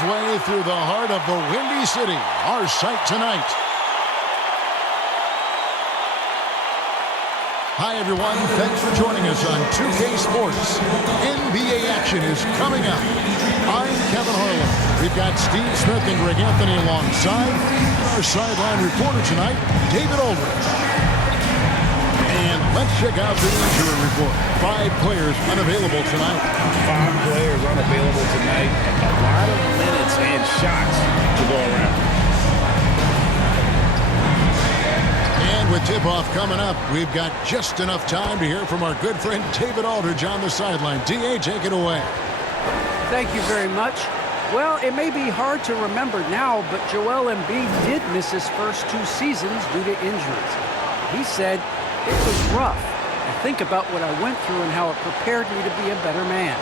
its way through the heart of the Windy City, our site tonight. Hi, everyone. Thanks for joining us on 2K Sports. NBA action is coming up. I'm Kevin Harlan. We've got Steve Smith and Greg Anthony alongside. Our sideline reporter tonight, David Aldridge. And let's check out the injury report. 5 players unavailable tonight. 5 players unavailable tonight. A lot of minutes and shots to go around. And with tip-off coming up, we've got just enough time to hear from our good friend David Aldridge on the sideline. D.A., take it away. Thank you very much. Well, it may be hard to remember now, but Joel Embiid did miss his first 2 seasons due to injuries. He said, "It was rough. I think about what I went through and how it prepared me to be a better man.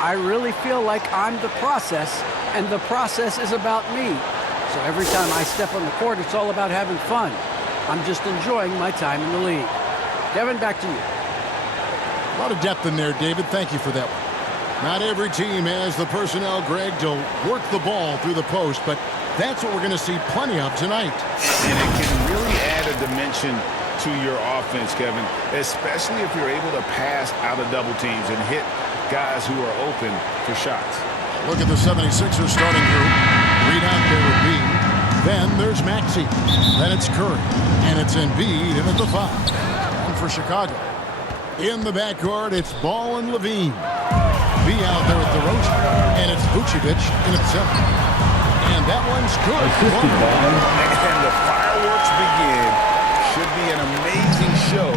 I really feel like I'm the process, and the process is about me. So every time I step on the court, it's all about having fun. I'm just enjoying my time in the league." Kevin, back to you. A lot of depth in there, David. Thank you for that one. Not every team has the personnel, Greg, to work the ball through the post, but that's what we're going to see plenty of tonight. And it can really add a dimension to your offense, Kevin, especially if you're able to pass out of double teams and hit guys who are open for shots. Look at the 76ers starting group. Read out there would be. Then there's Maxey. Then it's Curry. And it's Embiid in at the 5. And for Chicago. In the backcourt, it's Ball and Levine. B out there at the roast. And it's Vucevic in at 7. And that one's good. And the fireworks begin. Should be an amazing show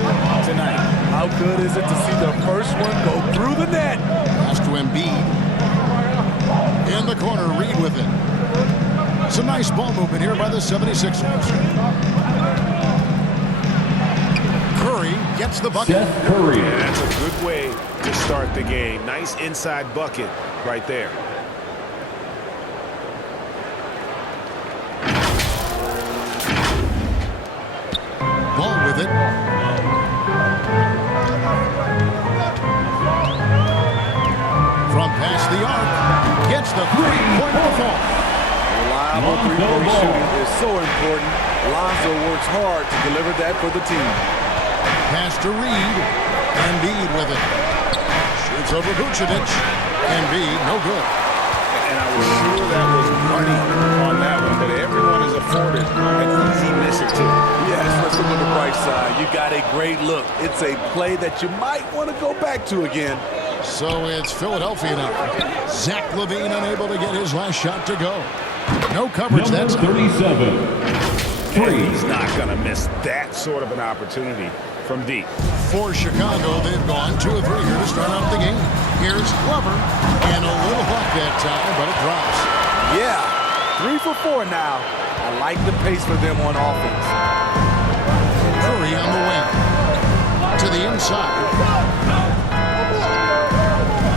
tonight. How good is it to see the first one go through the net? Pass to Embiid. In the corner, Reed with it. Some nice ball movement here by the 76ers. Curry gets the bucket. Seth Curry. Yeah, that's a good way to start the game. Nice inside bucket right there. Ball with it. From past the arc. Gets the three-point ball. Reliable three-point shooting is so important. Lonzo works hard to deliver that for the team. Pass to Reed. Embiid with it. Shoots over Vucevic. Embiid, no good. And I was sure that was money on that one, but everyone is afforded an easy miss or two. Yes, let's look on the bright side. You got a great look. It's a play that you might want to go back to again. So it's Philadelphia now. Zach LaVine unable to get his last shot to go. No coverage. Number That's 37. And he's not going to miss that sort of an opportunity from deep. for Chicago. They've gone 2 of 3 here to start out the game. Here's Glover, and a little hot that time, but it drops. Yeah, 3 for 4 now. I like the pace for them on offense. Curry on the wing. To the inside.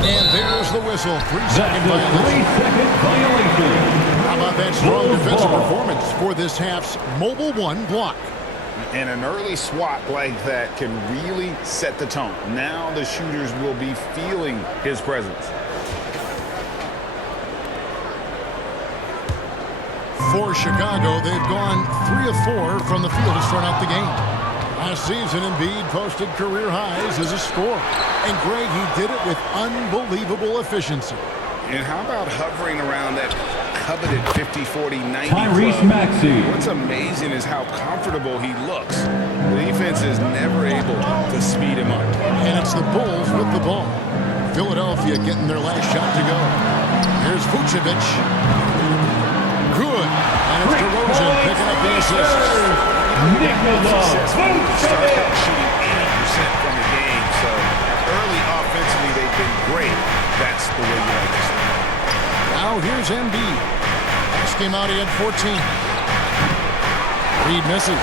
And there's the whistle. 3-second violation. 3-second violation. How about that strong defensive performance for this half's Mobile One block? And an early swat like that can really set the tone. Now the shooters will be feeling his presence. For Chicago, they've gone 3 of 4 from the field to start out the game. Last season, Embiid posted career highs as a scorer. And Greg, he did it with unbelievable efficiency. And how about hovering around that coveted 50-40-90 Tyrese club? Maxey. What's amazing is how comfortable he looks. The defense is never able to speed him up. And it's the Bulls with the ball. Philadelphia getting their last shot to go. Here's Vucevic. Good. And it's DeRozan picking up the assist. Nikola Start Vucevic. shooting 80% from the game. So early offensively, they've been great. That's the way you like to see it. Now here's Embiid. Last game out, he had 14. Reed misses.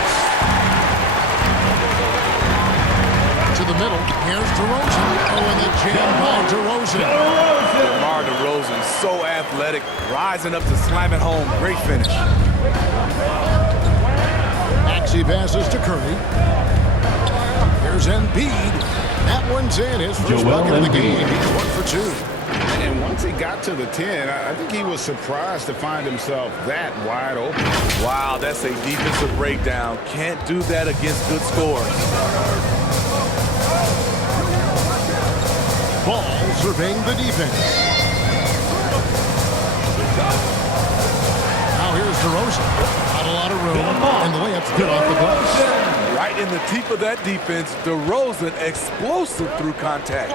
To the middle. Here's DeRozan. Oh, and the jam by DeRozan. DeMar DeRozan, so athletic, rising up to slam it home. Great finish. Maxey passes to Curry. Here's Embiid. That one's in. His first Joel bucket of the Embiid. game. He's 1 for 2. And once he got to the 10, I think he was surprised to find himself that wide open. Wow, that's a defensive breakdown. Can't do that against good scores. Ball surveying the defense. Now here's DeRozan. Not a lot of room, and the layup's good off the glass. Right in the teeth of that defense, DeRozan explosive through contact.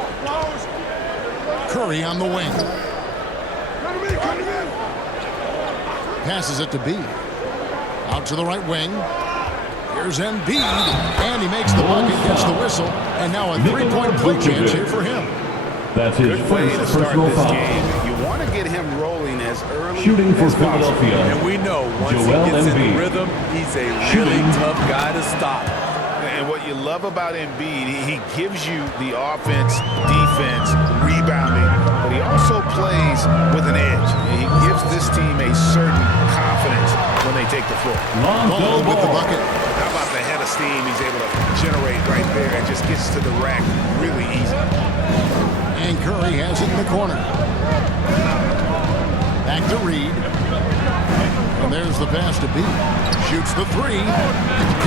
Curry on the wing. Passes it to B. Out to the right wing. Here's Embiid, and he makes the bucket, gets the whistle, and now a three-point play chance here for him. That's his Good way to first start personal this foul. game. You want to get him rolling as early Shooting for as possible. Philadelphia. And we know once Joel he gets in Embiid. the rhythm, he's a really Shooting. tough guy to stop. And what you love about Embiid, he gives you the offense, defense, rebounding, but he also plays with an edge. He gives this team a certain confidence when they take the floor. Ball with the bucket. How about the head of steam he's able to generate right there and just gets to the rack really easy. And Curry has it in the corner. Back to Reed. And there's the pass to B. Shoots the three.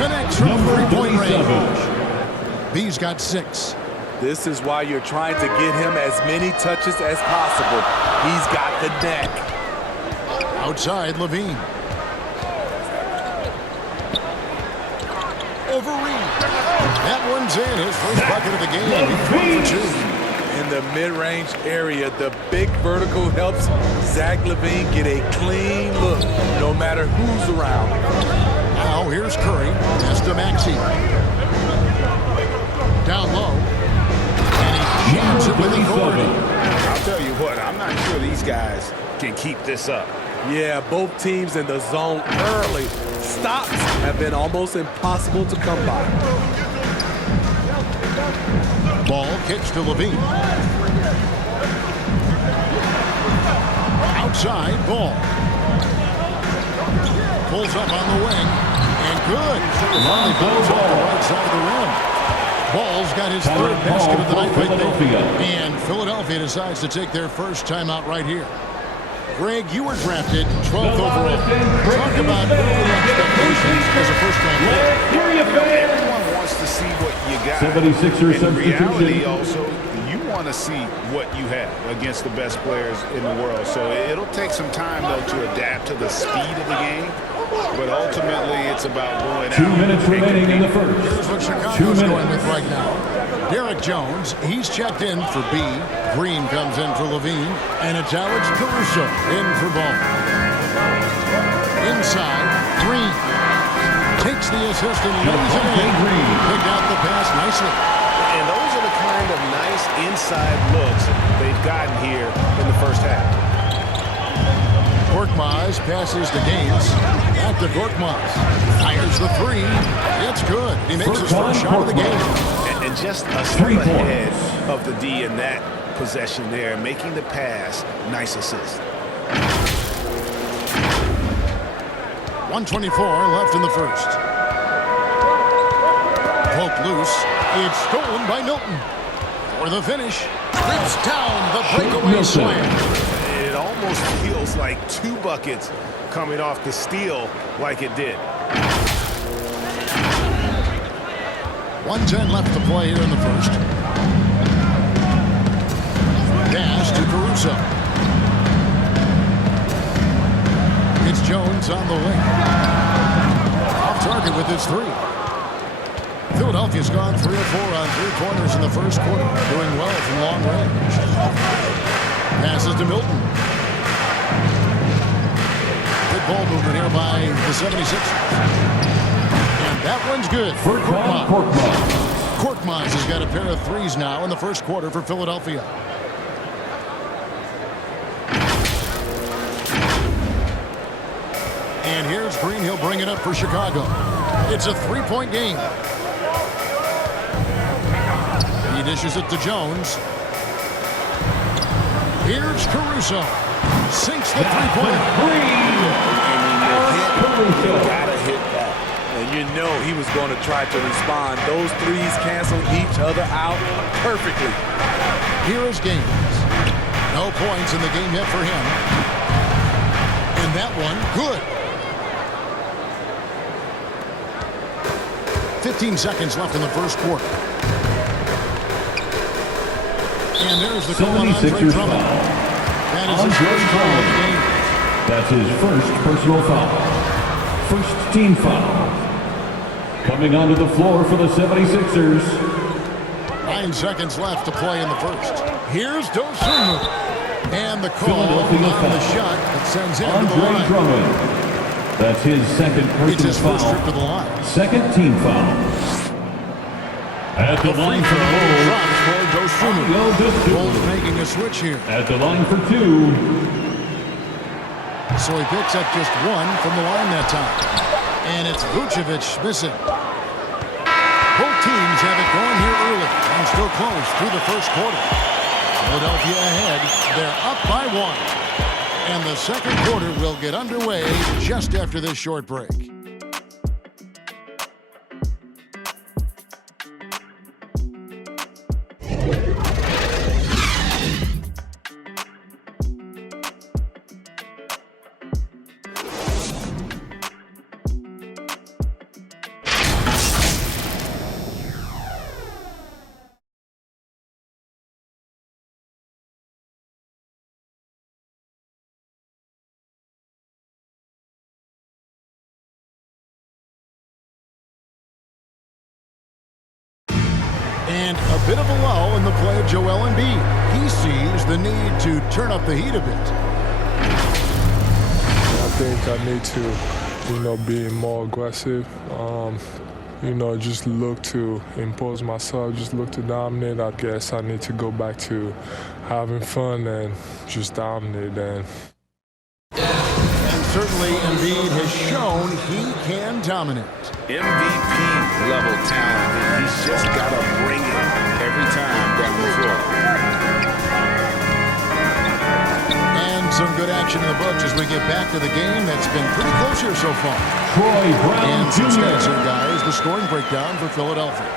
Connects from Number three-point 37. range. B's got 6. This is why you're trying to get him as many touches as possible. He's got the neck. Outside, Levine. Over Reed. That one's in. His first bucket of the game. He's 1 for 2. In the mid-range area, the big vertical helps Zach LaVine get a clean look, no matter who's around. Now here's Curry. Pass to Maxey. Down low. And he jams it with authority. I'll tell you what, I'm not sure these guys can keep this up. Yeah, both teams in the zone early. Stops have been almost impossible to come by. Ball kicks to Levine. Outside, Ball. Pulls up on the wing. And good. Finally bounces off the right side of the rim. Ball's got his third basket of the night right there. And Philadelphia decides to take their first timeout right here. Greg, you were drafted 12th overall. Talk about early expectations as a first-round pick. Everyone wants to see what you got. 76er In reality, substitution. also, you want to see what you have against the best players in the world. So it'll take some time, though, to adapt to the speed of the game. But ultimately, it's about going 2 out. minutes remaining in the first. Here's what 2 Chicago's going minutes. with right now. Derek Jones, he's checked in for B. Green comes in for Levine. And it's Alex Caruso in for Ball. Inside, Green takes the assist and lays it in. Green. Picked out the pass nicely. And those are the kind of nice inside looks they've gotten here in the first half. Korkmaz passes to Gaines. Back to Korkmaz. Fires the three. It's good. He makes his first shot of the game. And just a step 3 points. ahead of the D in that possession there, making the pass. Nice assist. 1:24 left in the first. Poked loose. It's stolen by Milton. For the finish. Rips down the breakaway Milton. slam. It almost feels like 2 buckets coming off the steal like it did. 1:10 left to play here in the first. Pass to Caruso. It's Jones on the wing. Off target with his three. Philadelphia's gone 3 of 4 on 3-pointers in the first quarter. Doing well from long range. Passes to Milton. Good ball movement here by the 76ers. And that one's good for Korkmaz. Korkmaz has got a pair of threes now in the first quarter for Philadelphia. And here's Green. He'll bring it up for Chicago. It's a 3-point game. He dishes it to Jones. Here's Caruso. Sinks the three-pointer. You gotta hit that. And you know he was going to try to respond. Those threes cancel each other out perfectly. Here is Gaines. No points in the game yet for him. And that one, good. 15 seconds left in the first quarter. And there's the call on Andre 76ers Drummond. foul. That is his Andre first foul of the game. That's his first personal foul. First team foul. Coming onto the floor for the 76ers. 9 seconds left to play in the first. Here's Dosunmu. And the call Philadelphia on foul. the shot that sends him to the Andre line. Drummond. That's his second It's his personal first trip to foul. the line. Second team foul. At the line for Bulls, Drops for Dosunmu. Ayo Bulls Dosunmu. making a switch here. At the line for 2. So he picks up just one from the line that time. And it's Vucevic missing. Both teams have it going here early and still close through the first quarter. Philadelphia ahead. They're up by 1. And the second quarter will get underway just after this short break. And a bit of a lull in the play of Joel Embiid. He sees the need to turn up the heat a bit. I think I need to, be more aggressive. Just look to impose myself, just look to dominate. I guess I need to go back to having fun and just dominate. And certainly Embiid has shown he can dominate. MVP level talent. He's just got to bring it every time down the floor. And some good action in the books as we get back to the game that's been pretty close here so far. Troy Brown And some stats Jr. here, guys. The scoring breakdown for Philadelphia.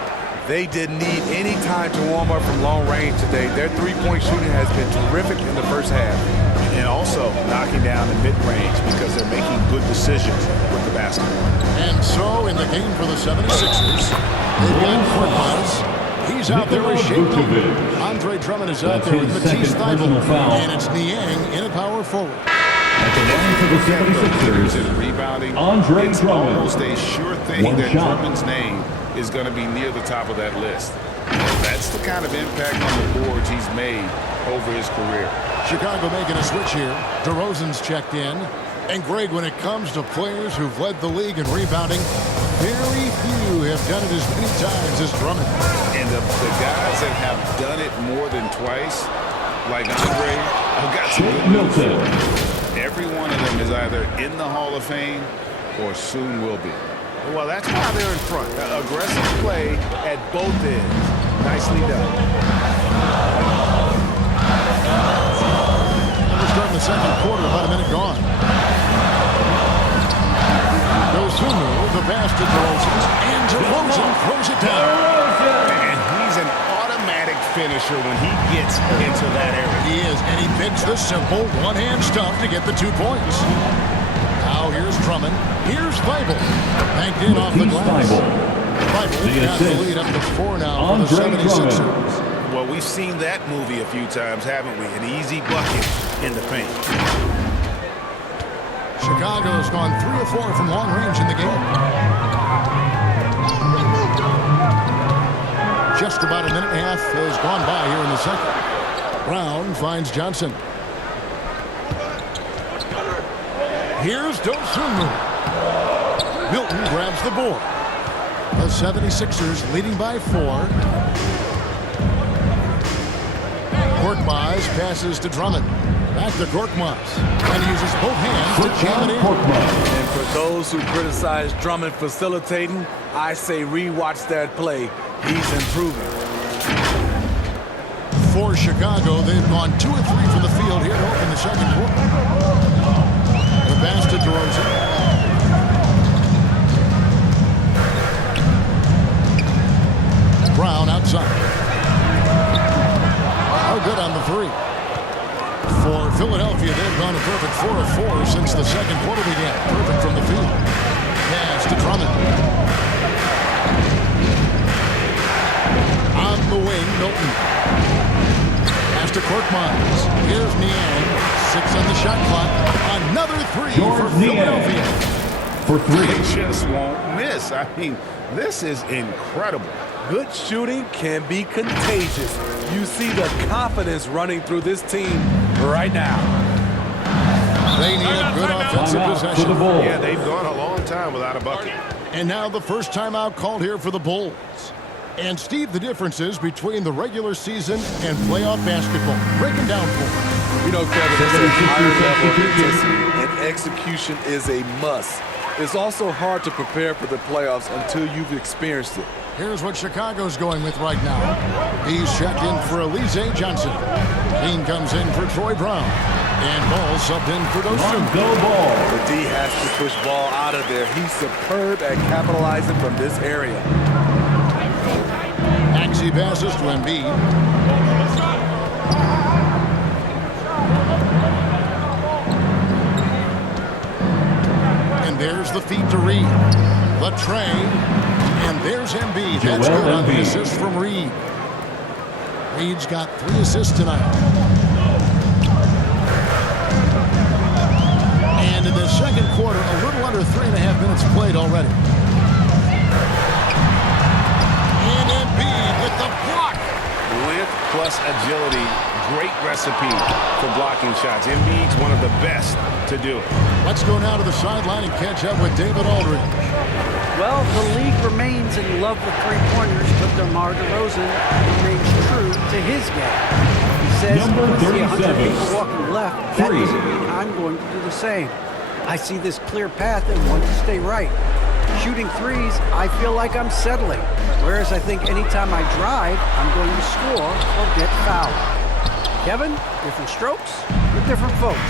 They didn't need any time to warm up from long range today. Their three-point shooting has been terrific in the first half. And also knocking down the mid-range because they're making good decisions with the basketball. And so in the game for the 76ers, they've got Korkmaz. He's out there with Shea Milton. Andre Drummond is out That's there with his Matisse second personal Thybulle. foul. And it's Niang in at power forward. At the line for the 76ers. And rebounding. Andre it's Drummond. almost a sure thing One that shot. Drummond's name is going to be near the top of that list. That's the kind of impact on the boards he's made over his career. Chicago making a switch here. DeRozan's checked in. And Greg, when it comes to players who've led the league in rebounding, very few have done it as many times as Drummond. And the guys that have done it more than twice, like Andre, have got some Shea good news. Milton. Every one of them is either in the Hall of Fame or soon will be. Well, that's why they're in front. Aggressive play at both ends. Nicely done. We're starting the second quarter, about a minute gone. Dosunmu, the pass to DeRozan, and DeRozan throws it down. And he's an automatic finisher when he gets into that area. He is, and he picks the simple one-hand stuff to get the 2 points. Now here's Drummond. Here's Thybulle. Banked in off the glass. Thybulle got the lead up to 4 now for the Andre 76ers. Drummond. Well, we've seen that movie a few times, haven't we? An easy bucket in the paint. Chicago's gone 3 of 4 from long range in the game. Just about a minute and a half has gone by here in the second. Brown finds Johnson. Here's Dosunmu. Milton grabs the board. The 76ers leading by 4. Korkmaz passes to Drummond. Back to Korkmaz. And he uses both hands to jam it in. And for those who criticize Drummond facilitating, I say rewatch that play. He's improving. For Chicago, they've gone 2 of 3 from the field here to open the second quarter. The pass to DeRozan. Brown outside. Oh, good on the 3. second quarter began. Perfect from the field. Pass to Drummond. On the wing, Milton. Pass to Korkmaz. Here's Niang. 6 on the shot clock. Another 3 George for Niang. Philadelphia. For 3. They just won't miss. I mean, this is incredible. Good shooting can be contagious. You see the confidence running through this team right now. They need a good offensive Timeout for the possession. Bulls. Yeah, they've gone a long time without a bucket. And now the first timeout called here for the Bulls. And Steve, the differences between the regular season and playoff basketball. Break them down for me. You know, Kevin, it's a higher level of intensity, and execution is a must. It's also hard to prepare for the playoffs until you've experienced it. Here's what Chicago's going with right now. He's checked in for Alize Johnson. Dean comes in for Troy Brown. And Ball subbed in for Dosun. Lonzo Ball. The D has to push Ball out of there. He's superb at capitalizing from this area. Maxey passes to Embiid. And there's the feed to Reed. The tray. And there's Embiid. That's Joel good on the Embiid. assist from Reed. Reed's got 3 assists tonight. And in the second quarter, a little under 3.5 minutes played already. And Embiid with the block. Length plus agility, great recipe for blocking shots. Embiid's one of the best to do it. Let's go now to the sideline and catch up with David Aldridge. Well, the league remains in love with three-pointers, but DeMar DeRozan remains true to his game. He says, Number if I see 100 37. people walking left, that Three. doesn't mean I'm going to do the same. I see this clear path and want to stay right. Shooting threes, I feel like I'm settling. Whereas I think anytime I drive, I'm going to score or get fouled. Kevin, different strokes with different folks.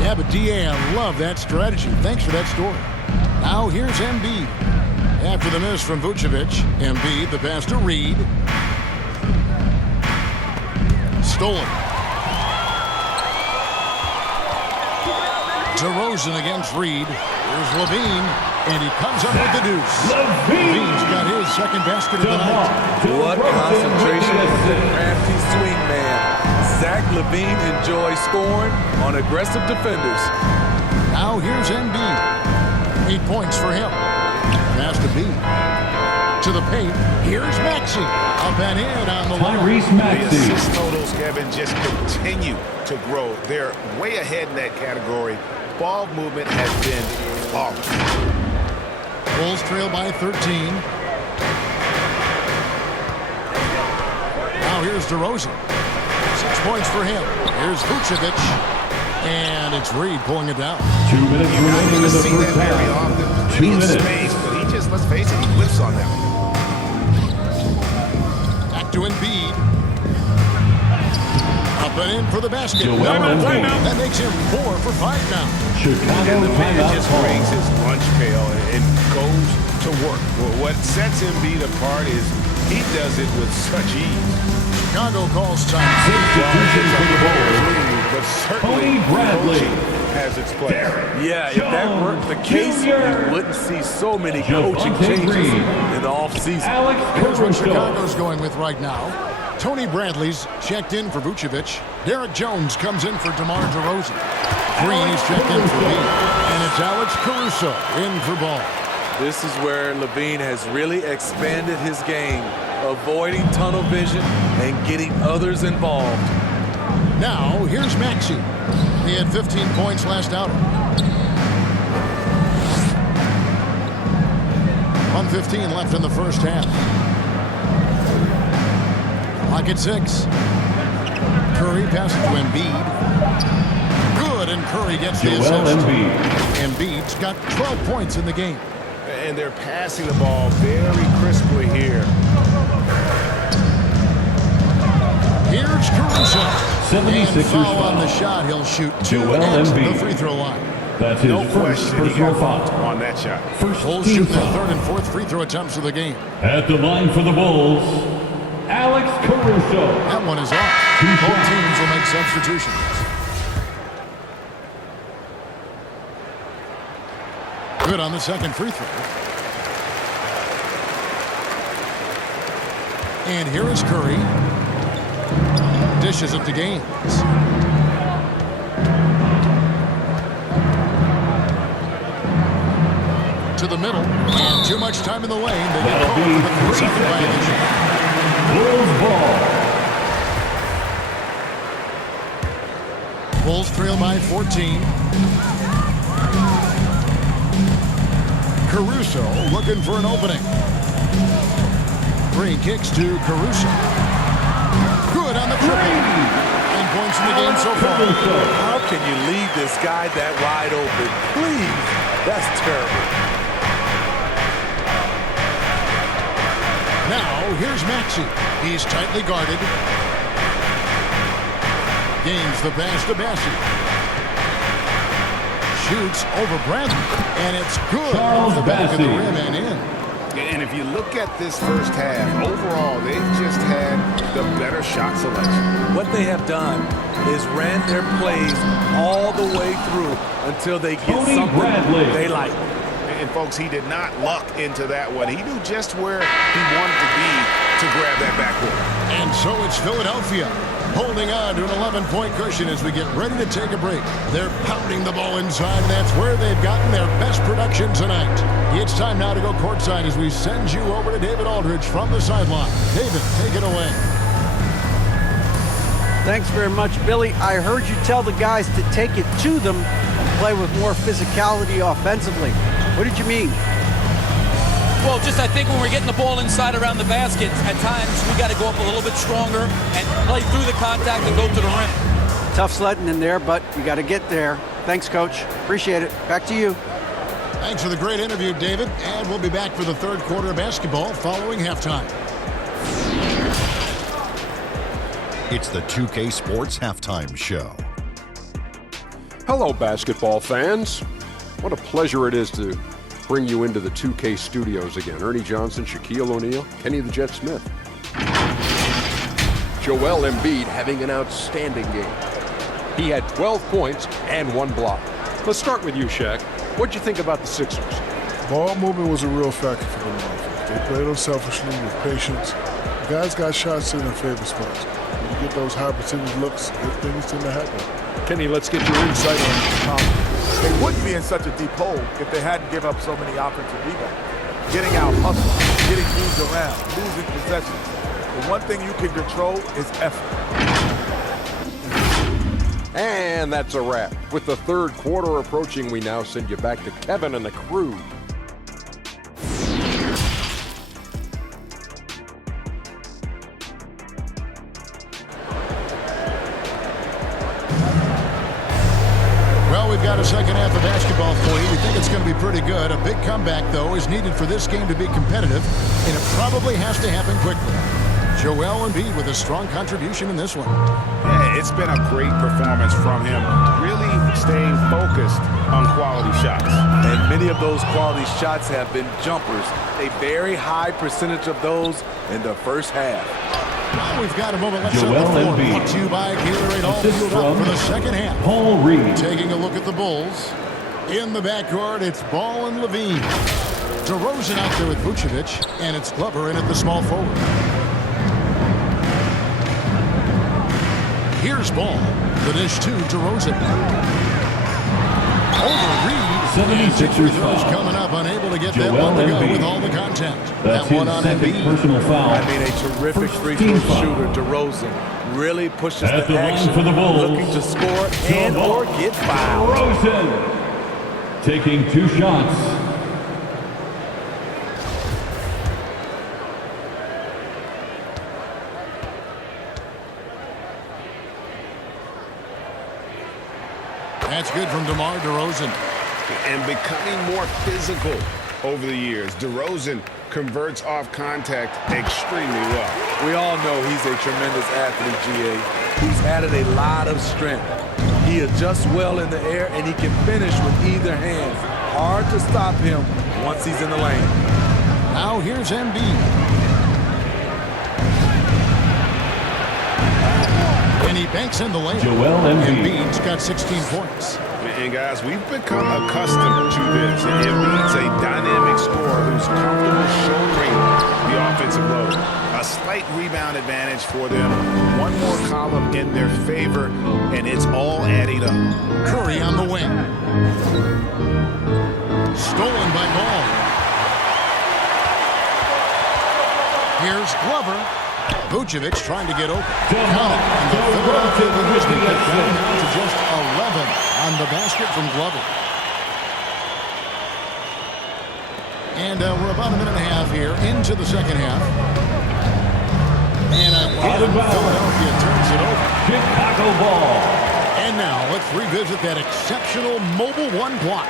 Yeah, but DA, I love that strategy. Thanks for that story. Now here's Embiid. After the miss from Vucevic, Embiid, the pass to Reed. Stolen. DeRozan against Reed. Here's Levine, and he comes up with the deuce. Levine's got his second basket of the night. What concentration from the crafty swing man. Zach LaVine enjoys scoring on aggressive defenders. Now here's Embiid. 8 points for him. Pass to B. To the paint. Here's Maxey. Up and in on the line. Tyrese The Maxey. assist totals, Kevin, just continue to grow. They're way ahead in that category. Ball movement has been flawless. Bulls trail by 13. Now here's DeRozan. 6 points for him. Here's Vucevic. And it's Reed pulling it down. 2 minutes Not remaining in going the to see first that very half. often. 2 Plenty of minutes. space, but he just, let's face it, he whiffs on them. Back to Embiid. Up and in for the basket. Joel Embiid. That makes him 4 for 5 now. Chicago And the man timeout just call. brings his lunch pail and goes to work. Well, what sets Embiid apart is he does it with such ease. Chicago calls time. Substitution for the Bulls. But certainly Tony Bradley. coaching has its place. Yeah, if that weren't the case, Jr. you wouldn't see so many coaching Javonte changes Green. in the offseason. Alex Here's what Caruso. Chicago's going with right now. Tony Bradley's checked in for Vucevic. Derek Jones comes in for DeMar DeRozan. Green is checked in for Reed. And it's Alex Caruso in for Ball. This is where Levine has really expanded his game, avoiding tunnel vision and getting others involved. Now, here's Maxey. He had 15 points last outing. 1:15 left in the first half. Clock at 6. Curry passes to Embiid. Good, and Curry gets the Joel assist. Embiid. Embiid's got 12 points in the game. And they're passing the ball very crisply here. Here's Caruso. 76ers And foul on foul. the shot. He'll shoot 2 Joel at the Embiid. free throw line. That's his No first question he personal got foul. on that shot. First Bulls team shooting their foul. third and fourth free throw attempts of the game. At the line for the Bulls, Alex Caruso. That one is off. Two Both shots. teams will make substitutions. Good on the second free throw. And here is Curry. Dishes it to Gaines. To the middle. And too much time in the lane. They get called for the 3-second violation. Bulls ball. Bulls trail by 14. Caruso looking for an opening. Green kicks to Caruso. Good on the triple. 9 points in the game so far. How can you leave this guy that wide open? Please. That's terrible. Now, here's Maxey. He's tightly guarded. Gains the pass to Bassey. Shoots over Bradley. And it's good off the back of the rim and in. And if you look at this first half, overall, they've just had the better shot selection. What they have done is ran their plays all the way through until they get something they like. And folks, he did not luck into that one. He knew just where he wanted to be to grab that backboard. And so it's Philadelphia holding on to an 11-point cushion as we get ready to take a break. They're pounding the ball inside, and that's where they've gotten their best production tonight. It's time now to go courtside as we send you over to David Aldridge from the sideline. David, take it away. Thanks very much, Billy. I heard you tell the guys to take it to them and play with more physicality offensively. What did you mean? Well, just I think when we're getting the ball inside around the basket, at times we got to go up a little bit stronger and play through the contact and go to the rim. Tough sledding in there, but you got to get there. Thanks, Coach. Appreciate it. Back to you. Thanks for the great interview, David. And we'll be back for the third quarter of basketball following halftime. It's the 2K Sports Halftime Show. Hello, basketball fans. What a pleasure it is to bring you into the 2K studios again. Ernie Johnson, Shaquille O'Neal, Kenny the Jet Smith. Joel Embiid having an outstanding game. He had 12 points and 1 block. Let's start with you, Shaq. What'd you think about the Sixers? Ball movement was a real factor for them. They played unselfishly with patience. The guys got shots in their favorite spots. When you get those high percentage looks, good things tend to happen. Kenny, let's get your insight on They wouldn't be in such a deep hole if they hadn't given up so many offensive rebounds. Getting out hustled, getting moved around, losing possessions. The one thing you can control is effort. And that's a wrap. With the third quarter approaching, we now send you back to Kevin and the crew. Well, we've got a second half of basketball for you. We think it's going to be pretty good. A big comeback, though, is needed for this game to be competitive, and it probably has to happen quickly. Joel Embiid with a strong contribution in this one. Yeah, it's been a great performance from him. Really staying focused on quality shots. And many of those quality shots have been jumpers. A very high percentage of those in the first half. Well, we've got a moment left on Joel the floor. Embiid. Brought to you by Gatorade All Assist Fueled Up from for the second half. Paul Reed. Taking a look at the Bulls. In the backcourt, it's Ball and Levine. DeRozan out there with Vucevic, and it's Glover in at the small forward. Here's Ball. The dish to DeRozan. Over Reed. 76ers Throws foul. coming up, unable to get that Joel one to go Embiid. with all the contact. That's That one his on second Embiid. personal foul. I mean, a terrific First free-throw team foul. shooter, DeRozan, really pushes At the the line action, for the Bulls. looking to score and or get fouled. DeRozan taking 2 shots. That's good from DeMar DeRozan. And becoming more physical over the years. DeRozan converts off contact extremely well. We all know he's a tremendous athlete, GA. He's added a lot of strength. He adjusts well in the air, and he can finish with either hand. Hard to stop him once he's in the lane. Now here's Embiid. And he banks in the lane. Joel Embiid. Embiid's got 16 points. And guys, we've become accustomed to this. It means a dynamic scorer who's comfortable shouldering the offensive load. A slight rebound advantage for them. One more column in their favor, and it's all adding up. Curry on the wing. Stolen by Ball. Here's Glover. Vucevic trying to get open. And the Philadelphia Wizards get down now to just 11 on the basket from Glover. And we're about a minute and a half here into the second half. And Philadelphia turns it over. Chicago ball. And now let's revisit that exceptional Mobile One block.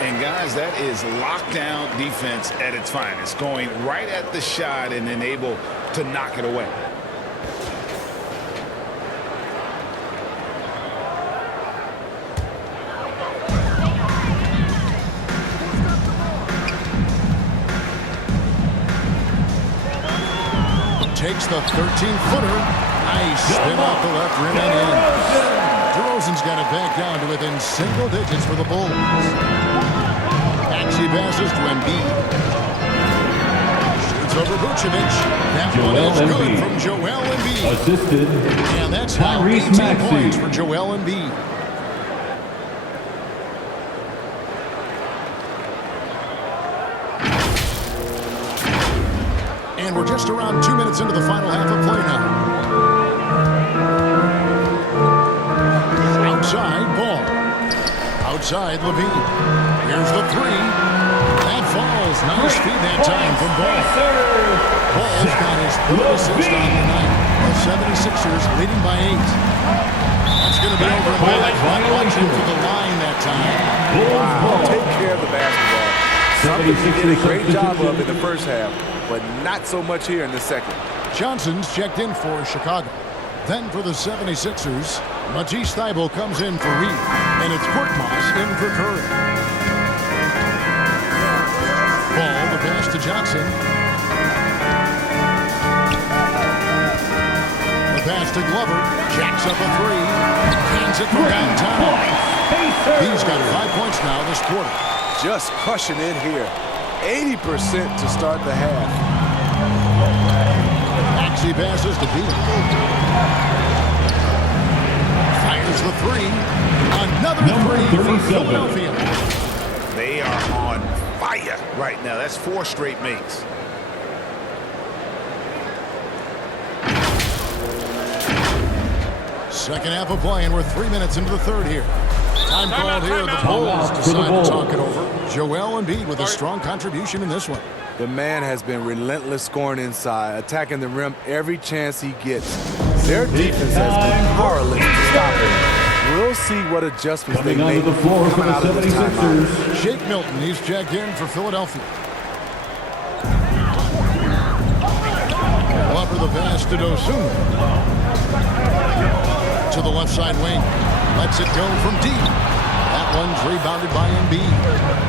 And guys, that is lockdown defense at its finest. Going right at the shot and then able to knock it away. Takes the 13-footer. Nice spin off the left rim and in. DeRozan's got it back down to within single digits for the Bulls. Maxey passes to Embiid. Shoots over Vucevic. That one is good from Joel Embiid. Assisted. And that's now 18 points for Joel Embiid. And we're just around 2 minutes into the final half of play now. Outside Ball. Outside Levine. Here's the three. That falls. Nice feed that time from Ball. Ball's got his third assist on the night. The 76ers leading by 8. That's going to be over by one punch into the line that time. Wow. Take care of the basketball. Something he did a great job of in the first half, but not so much here in the second. Johnson's checked in for Chicago. Then for the 76ers, Matisse Thybulle comes in for Reed, and it's Korkmaz in for Curry. Ball, the pass to Johnson. The pass to Glover, jacks up a three, hands it from downtown. He's got 5 points now this quarter. Just crushing it here. 80% to start the half. Maxey passes to Beal. Fires the three. Another three for Philadelphia. They are on fire right now. That's 4 straight makes. Second half of play, and we're 3 minutes into the third here. Time called here. The Bulls decide to talk it over. Joel Embiid with a strong contribution in this one. The man has been relentless scoring inside, attacking the rim every chance he gets. Their defense has been powerless to stop him. We'll see what adjustments they make the floor for the 76ers. Shake Milton, he's checked in for Philadelphia. Glover the pass to Dosunmu. To the left side wing. Lets it go from deep. That one's rebounded by Embiid.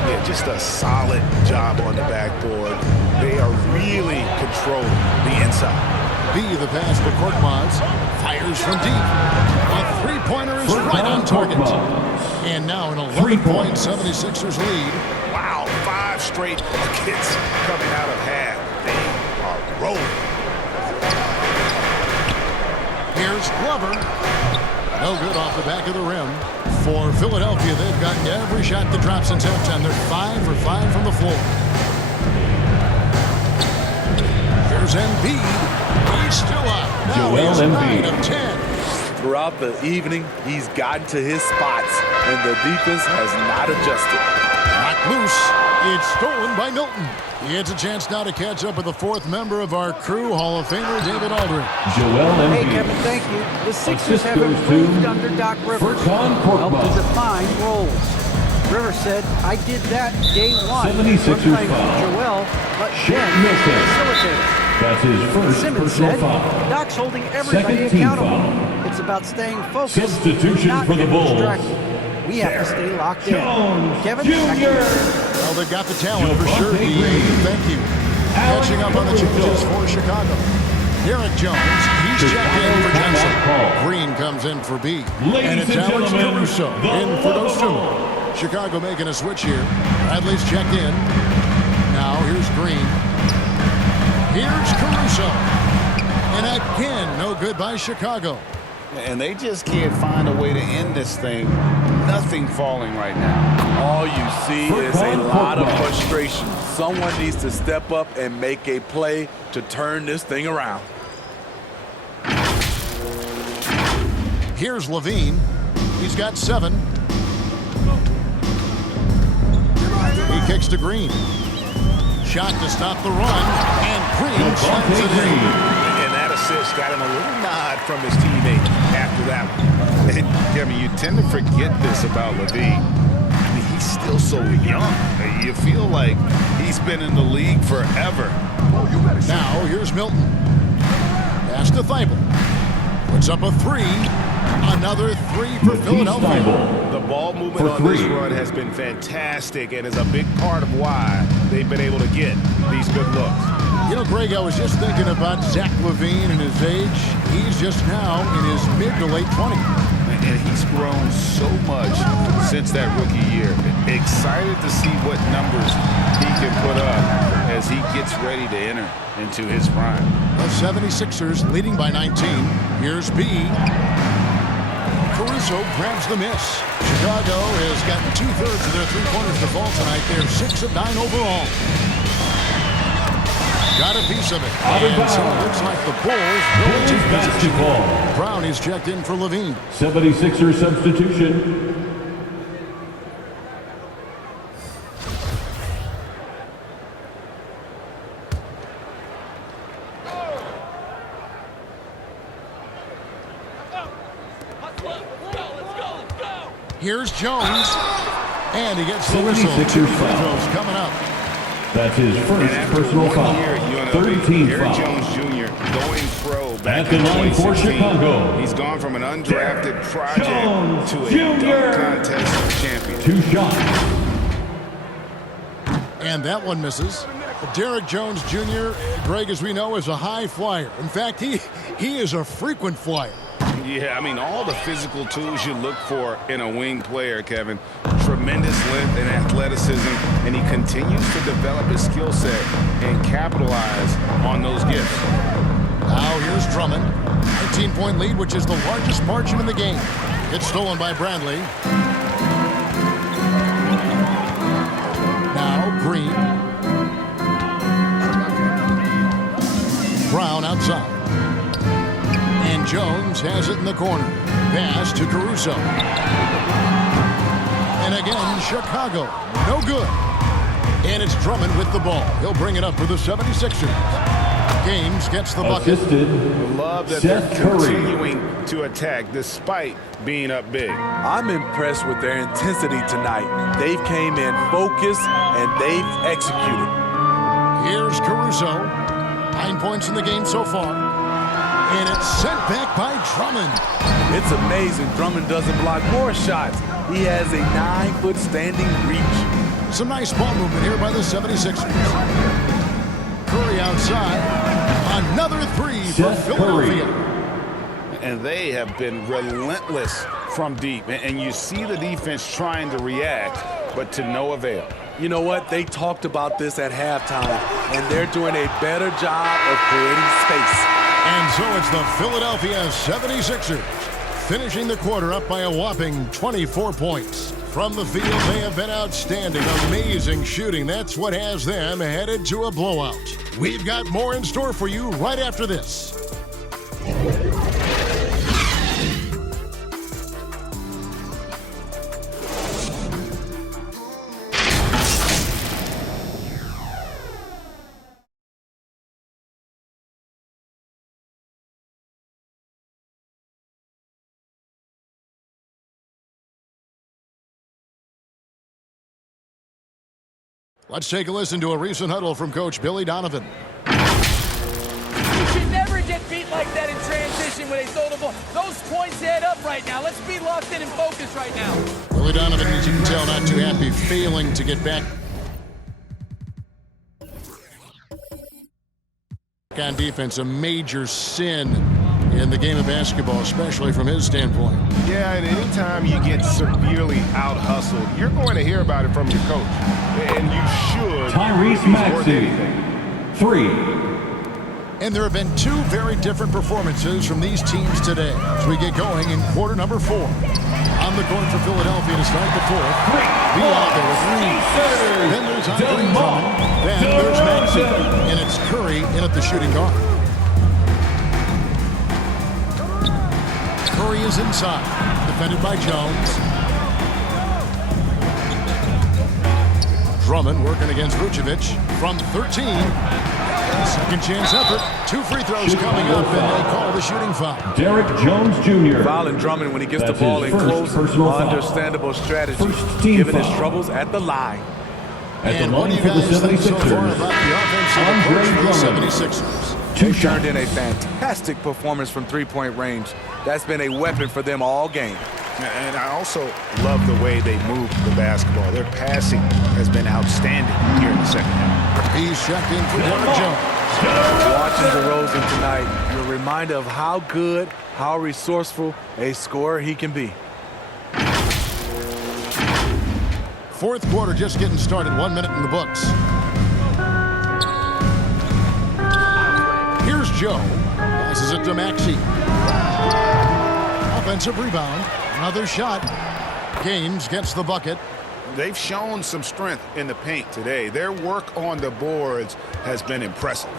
Yeah, just a solid job on the backboard. They are really controlling the inside. B, the pass to Korkmaz. Fires from deep. A three-pointer is right on target. And now an 11-point 76ers lead. Wow, 5 straight buckets coming out of half. They are rolling. Here's Glover. No good off the back of the rim. For Philadelphia, they've gotten every shot that dropped since halftime. They're 5 for 5 from the floor. Here's Embiid. He's still up. Now he's 9 of 10. Throughout the evening, he's gotten to his spots, and the defense has not adjusted. Knocked loose. It's stolen by Milton. He gets a chance now to catch up with the 4th member of our crew, Hall of Famer David Aldridge. Joel Embiid. Hey, Kevin, thank you. The Sixers have improved under Doc Rivers. Helped to define roles. Rivers said, I did that day one. 76ers foul. Joel, but Shaq then Milton. facilitated. That's his first Simmons personal said, foul. Doc's holding everybody Second team accountable. foul. It's about staying focused. Substitution not for the getting Bulls. distracted. We have to stay locked Jones in. Kevin, Jr. back to you. Well, they've got the talent for sure. Thank you. Catching up on the changes for Chicago. Derek Jones, he's checked in for Jensen. Green comes in for B. And it's Alex Caruso in for those two. Chicago making a switch here. Bradley's checked in. Now here's Green. Here's Caruso. And again, no good by Chicago. And they just can't find a way to end this thing. Nothing falling right now. All you see is a lot of frustration. Someone needs to step up and make a play to turn this thing around. Here's Levine. He's got 7. He kicks to Green. Shot to stop the run. And Green sends it in. And that assist got him a little nod from his teammate after that one. And, Kevin, you tend to forget this about Levine. I mean, he's still so young. You feel like he's been in the league forever. Now, here's Milton. Pass to Thibault. Puts up a 3. Another 3 for Philadelphia. The ball movement on this run has been fantastic and is a big part of why they've been able to get these good looks. You know, Greg, I was just thinking about Zach LaVine and his age. He's just now in his mid to late 20s. And he's grown so much since that rookie year. Excited to see what numbers he can put up as he gets ready to enter into his prime. The 76ers leading by 19. Here's B. Caruso grabs the miss. Chicago has gotten 2/3 of their three-pointers to fall tonight. They're 6 of 9 overall. Got a piece of it. And so it looks like the Bulls will take basketball. Brown is checked in for Levine. 76er substitution. Here's Jones. And he gets the whistle. 2 free throws coming up. That's his first personal foul. 13 Derek foul. Jones Jr. going pro back At the in line for 2016. Chicago. He's gone from an undrafted project Jones to a Jr. dunk contest champion. 2 shots. And that one misses. Derek Jones Jr., Greg, as we know, is a high flyer. In fact, he is a frequent flyer. Yeah, I mean, all the physical tools you look for in a wing player, Kevin. Tremendous length and athleticism, and he continues to develop his skill set and capitalize on those gifts. Now here's Drummond. 19-point lead, which is the largest margin in the game. It's stolen by Bradley. Now Green. Brown outside. And Jones has it in the corner. Pass to Caruso. And again, Chicago. No good. And it's Drummond with the ball. He'll bring it up for the 76ers. Games gets the bucket. Love that they're continuing to attack despite being up big. I'm impressed with their intensity tonight. They've came in focused and they've executed. Here's Caruso. 9 points in the game so far. And it's sent back by Drummond. It's amazing Drummond doesn't block more shots. He has a 9-foot standing reach. Some nice ball movement here by the 76ers. Curry outside. Another 3 for Philadelphia. And they have been relentless from deep. And you see the defense trying to react, but to no avail. You know what? They talked about this at halftime, and they're doing a better job of creating space. And so it's the Philadelphia 76ers finishing the quarter up by a whopping 24 points. From the field, they have been outstanding. Amazing shooting. That's what has them headed to a blowout. We've got more in store for you right after this. Let's take a listen to a recent huddle from Coach Billy Donovan. You should never get beat like that in transition when they throw the ball. Those points add up right now. Let's be locked in and focused right now. Billy Donovan, as you can tell, not too happy, failing to get back back on defense, a major sin in the game of basketball, especially from his standpoint. Yeah, and anytime you get severely out-hustled, you're going to hear about it from your coach. And you should. Tyrese Maxey, 3. And there have been two very different performances from these teams today as we get going in quarter number 4. On the court for Philadelphia to start the fourth. Bianca with 3. Then there's Andre Drummond. Then there's Maxey. And it's Curry in at the shooting guard. Curry is inside. Defended by Jones. Drummond working against Vucevic from 13. Second chance effort. 2 free throws coming up, and they call the shooting foul. Derek Jones Jr. Fouling Drummond when he gets the That's ball his in first close, personal foul. understandable strategy, First team given his foul. troubles at the line. At the And what do line you for the guys think so far 76ers, about the offensive Andre approach for the Drummond. 76ers? They turned in a fantastic performance from three-point range. That's been a weapon for them all game. And I also love the way they move the basketball. Their passing has been outstanding here in the second half. He's checked in for Derek Jones. Watching DeRozan tonight, you're a reminder of how good, how resourceful a scorer he can be. Fourth quarter just getting started. 1 minute in the books. Here's Joe. Passes it to Maxey. Offensive rebound. Another shot. Gaines gets the bucket. They've shown some strength in the paint today. Their work on the boards has been impressive.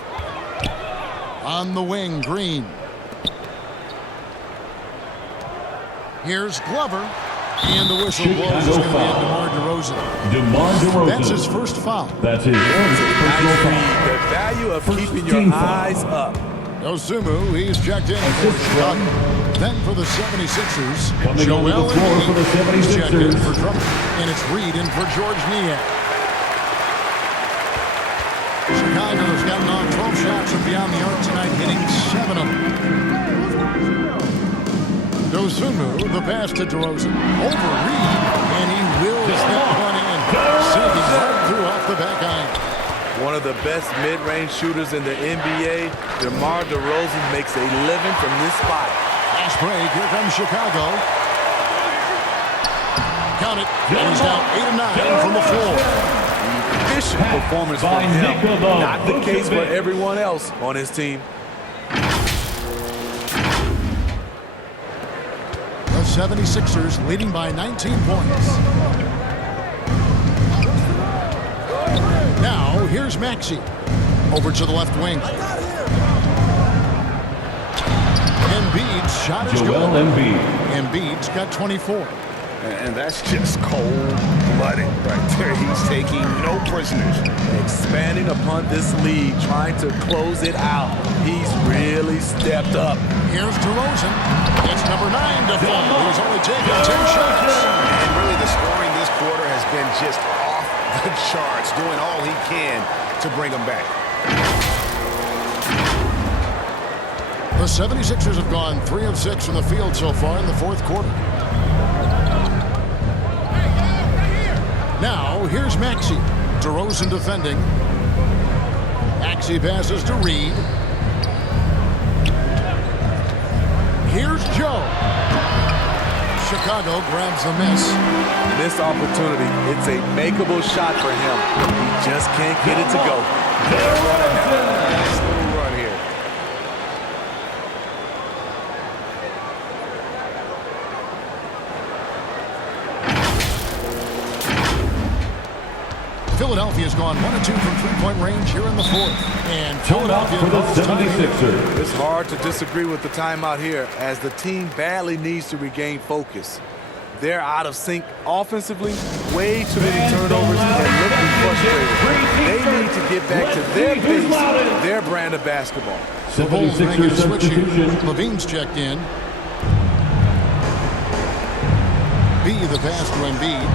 On the wing, Green. Here's Glover. And the whistle blows. It's going to be on DeMar DeRozan. DeMar DeRozan. That's his first foul. That's his first personal foul. The value of First keeping team your foul. eyes up. Dosunmu, he's checked in for Chicago. Then for the 76ers, Coming Joel over the floor for the Embiid. He's checked in 76ers. for Drummond. And it's Reed in for George Niang. Chicago's gotten on 12 shots from beyond the arc tonight, hitting 7 of them. Dosunmu, the pass to DeRozan. Over Reed, and he wills that one in. Sinking right through off the back iron. One of the best mid-range shooters in the NBA, DeMar DeRozan makes a living from this spot. Fast break, here comes Chicago. Count it, and he's now 8 of 9 from the floor. Efficient performance from him. Not the case for everyone else on his team. The 76ers leading by 19 points. Now, here's Maxey. Over to the left wing. Embiid's shot is Joel good. Embiid. Embiid's got 24. And that's just cold-blooded right there. He's taking no prisoners. Expanding upon this lead, trying to close it out. He's really stepped up. Here's DeRozan. It's number 9 to fall. He's only taken 2 shots. And really the scoring this quarter has been just off the charts, doing all he can to bring them back. The 76ers have gone 3 of 6 from the field so far in the fourth quarter. Now, here's Maxey. DeRozan defending. Maxey passes to Reed. Here's Joe. Chicago grabs the miss. This opportunity, it's a makeable shot for him. He just can't get it to go. Nice little run here. Philadelphia's gone 1 of 2 from three-point range here in the fourth. And Timeout Philadelphia for the calls time here. 76ers. It's hard to disagree with the timeout here as the team badly needs to regain focus. They're out of sync offensively, way too many turnovers and looking frustrated. They need to get back to their pace, their brand of basketball. The Bulls making a 76ers switch here. substitution. Levine's checked in. B, the pass to Embiid.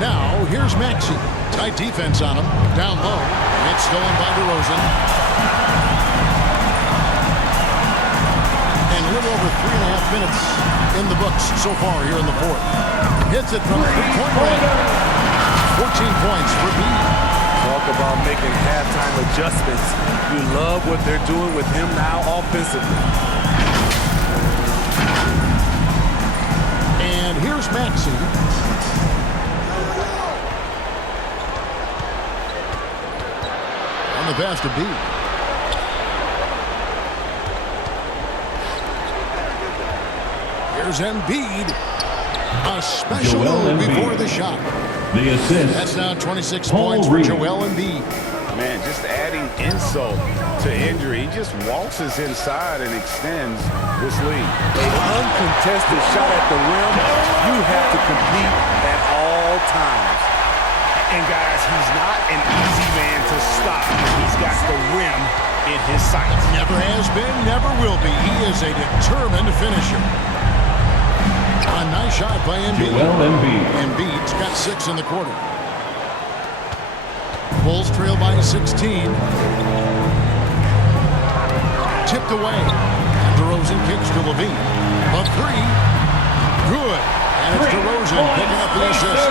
Now, here's Maxey. Tight defense on him. Down low. It's stolen by DeRozan. And a little over 3.5 minutes in the books so far here in the fourth. Hits it from three-point range. 14 points for B. Talk about making halftime adjustments. You love what they're doing with him now offensively. And here's Maxey. On the pass to B. Here's Embiid. A special move before the shot. The assist. That's now 26 Paul points for Reed. Joel Embiid. Man, just adding insult to injury. He just waltzes inside and extends this lead. An uncontested shot at the rim, you have to compete at all times. And guys, he's not an easy man to stop. He's got the rim in his sights. Never has been, never will be. He is a determined finisher. A nice shot by Embiid. Joel Embiid. Embiid's got 6 in the quarter. Bulls trail by 16. Tipped away. And DeRozan kicks to Levine. A 3. Good. And it's DeRozan picking up the assist.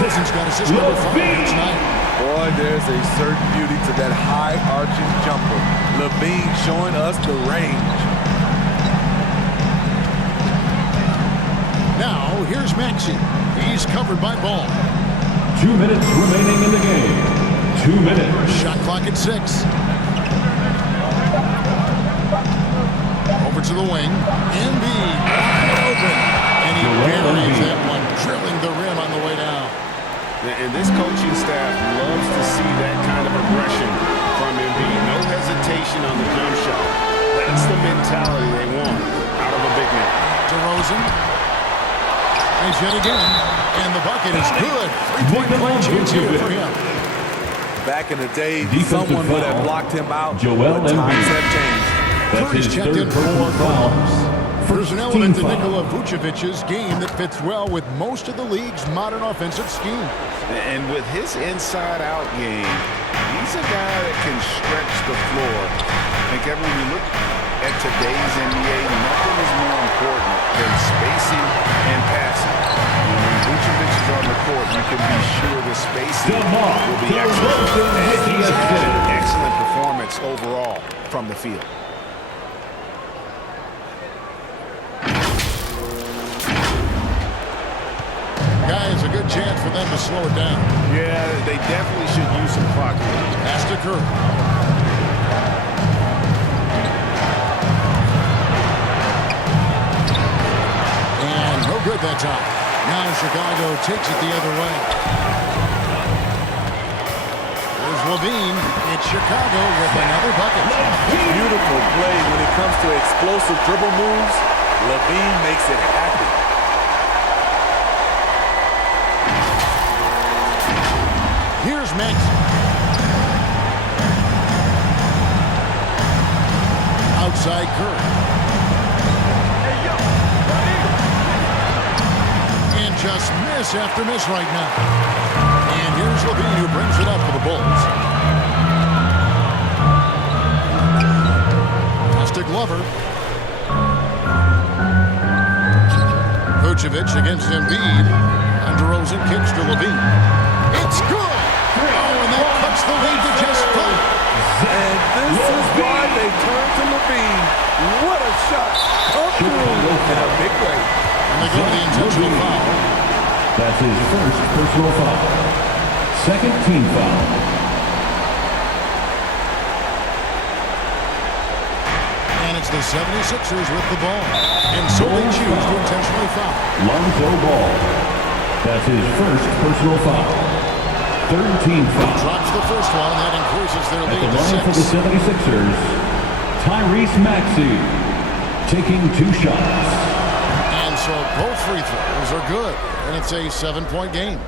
DeRozan's got assist number 5 here tonight. Boy, there's a certain beauty to that high-arching jumper. Levine showing us the range. Now, here's Maxey. He's covered by Ball. 2 minutes remaining in the game. 2 minutes. Shot clock at 6. Over to the wing. Embiid wide open. And he buries that one, drilling the rim on the way down. And this coaching staff loves to see that kind of aggression from Embiid. No hesitation on the jump shot. That's the mentality they want out of a big man. DeRozan. And yet again. And the bucket is good. 3-point play chance here for him. Back in the day, Defensive someone would foul. have blocked him out, Joel but times Embiid. have changed. That's Curry's his checked in third for personal foul. There's an First element team to foul. Nikola Vucevic's game that fits well with most of the league's modern offensive scheme. And with his inside-out game, he's a guy that can stretch the floor. And Kevin, when you look at today's NBA, nothing is more important than spacing and passing. And when Vucevic is on the court, you can be sure the spacing will be excellent. And he's had an excellent performance overall from the field. Guys, a good chance for them to slow it down. Yeah, they definitely should use some clock. Pass to Curry. And no good that time. Now Chicago takes it the other way. There's Levine. It's Chicago with another bucket. Beautiful play when it comes to explosive dribble moves. Levine makes it happen. Here's Max. Outside Curry. And just miss after miss right now. And here's Levine who brings it up for the Bulls. Pass to Glover. Vucevic against Embiid. And DeRozan kicks to Levine. It's good! Oh, and that cuts the lead to just 5. And this is why they turn to Levine. What a shot! Up through in a big way. And they go to the intentional foul. That's his first personal foul. Second team foul. And it's the 76ers with the ball. And so they choose to intentionally foul. Lonzo Ball. That's his first personal foul. Third team foul. Drops the first one, and that increases their At the lead to line for the 6. 76ers, Tyrese Maxey taking 2 shots. And so both free throws are good. And it's a 7-point game.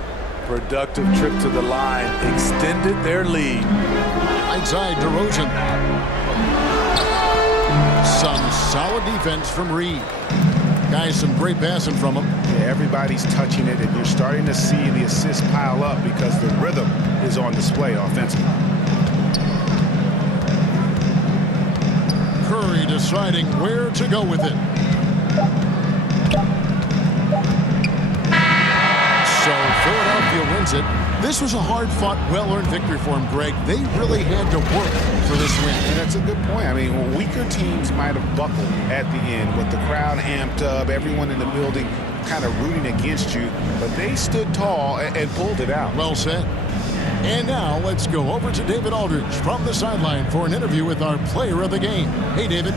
Productive trip to the line. Extended their lead. Right side, DeRozan. Some solid defense from Reed. Guys, some great passing from him. Yeah, everybody's touching it, and you're starting to see the assists pile up because the rhythm is on display offensively. Curry deciding where to go with it. So Philadelphia wins earns it. This was a hard-fought, well-earned victory for him, Greg. They really had to work for this win. And that's a good point. I mean, weaker teams might have buckled at the end with the crowd amped up, everyone in the building kind of rooting against you, but they stood tall and pulled it out. Well said. And now let's go over to David Aldridge from the sideline for an interview with our player of the game. Hey, David.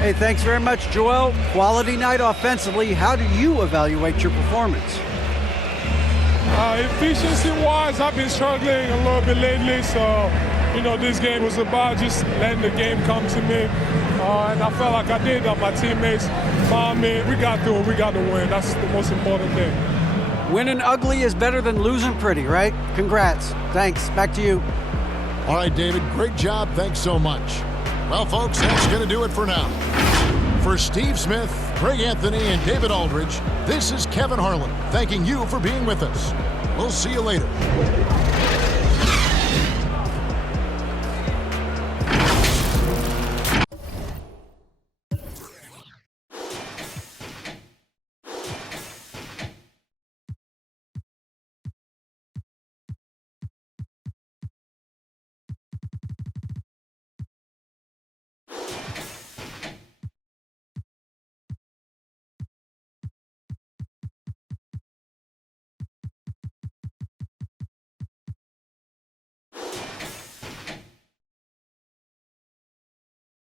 Hey, thanks very much, Joel. Quality night offensively. How do you evaluate your performance? Efficiency-wise, I've been struggling a little bit lately, so, this game was about just letting the game come to me. And I felt like I did. My teammates found me. We got through it. We got the win. That's the most important thing. Winning ugly is better than losing pretty, right? Congrats. Thanks. Back to you. All right, David. Great job. Thanks so much. Well, folks, that's going to do it for now. For Steve Smith, Greg Anthony, and David Aldridge, this is Kevin Harlan thanking you for being with us. We'll see you later.